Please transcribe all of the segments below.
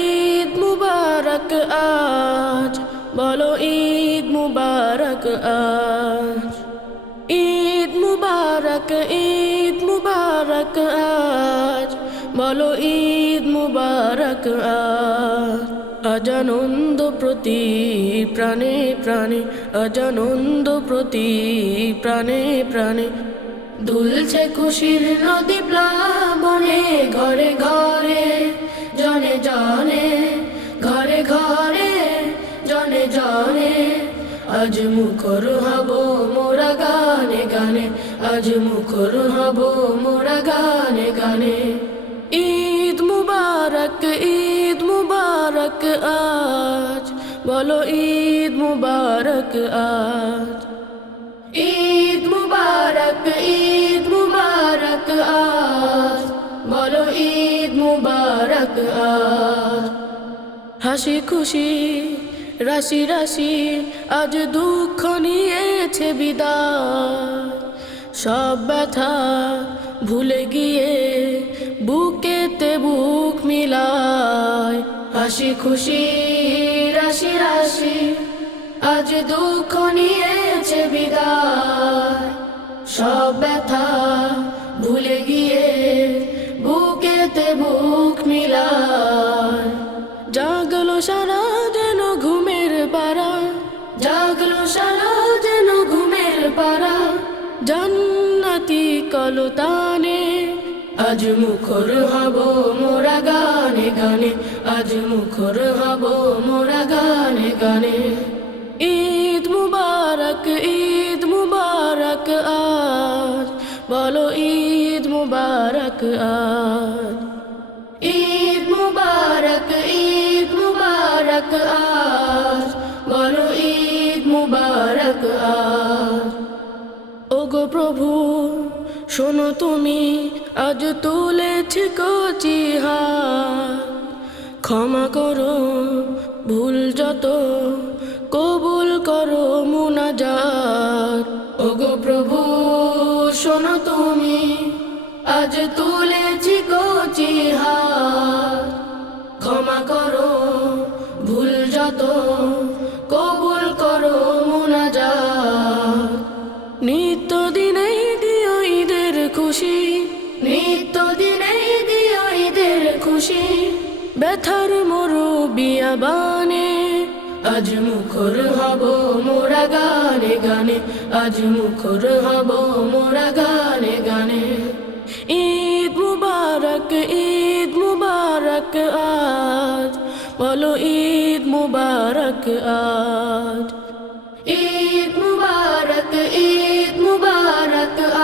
ঈদ মুবারক আজ, বলো ঈদ মুবারক আজ। ঈদ মুবারক আজ, বলো ঈদ মুবারক আজ। আজ আনন্দ প্রতি প্রাণে প্রাণে, আজ আনন্দ প্রতি প্রাণে প্রাণে, দুলছে খুশির নদী প্লাবনে, ঘরে ঘরে জনে জনে, ঘরে ঘরে জনে জনে। আজ মুখর হব মোরা গানে গানে, আজ মুখর হব মোরা গানে গানে। ঈদ মুবারক আজ, বলো ঈদ মুবারক আজ। ঈদ মুবারক আজ, বলো ঈদ মুবারক আজ। হাসি খুশি রাশি রাশি আজ দুঃখ নিয়েছে বিদায়, সব ব্যথা ভুলে গিয়ে বুকেতে বুক মিলায়। হাসি খুশি রাশি রাশি আজ দুঃখ নিয়েছে বিদায়, সব ব্যথা ভুলে গিয়ে বুকেতে বুক মিলায়। জাগলো সারা যেন ঘুমের পারা, জাগলো সারা যেন ঘুমের পারা, জান্নাতি কলতানে। আজ মুখর হব মোরা গানে গানে, আজ মুখর হব মোরা গানে গানে। ঈদ মুবারক আজ, বলো ঈদ মুবারক আজ। ঈদ মুবারক আজ, বলো ঈদ মুবারক আজ। ওগো প্রভু শোনো তুমি, আজ তুলেছি কচি হাত, ক্ষমা করো ভুল যত, কবুল করো মুনাজাত। ওগো প্রভু শোনো তুমি, আজ তুলেছি কচি হাত, ক্ষমা করো ভুল যত, কবুল করো মুনাজাত। নিত্য দিনেই দিও ঈদের খুশি, নিত্য দিনেই দিও ঈদের খুশি, ব্যথার মরু বিয়াবানে। আজ মুখর হব মোরা গানে গানে, আজ মুখর হব মোরা গানে গানে। ঈদ মুবারক আজ, বলো ঈদ মুবারক আজ। ঈদ মুবারক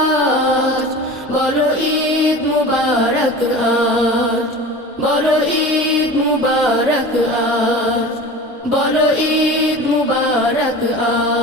আজ, বলো ঈদ মুবারক আজ। বলো ঈদ মুবারক আজ, বলো ঈদ মুবারক আজ।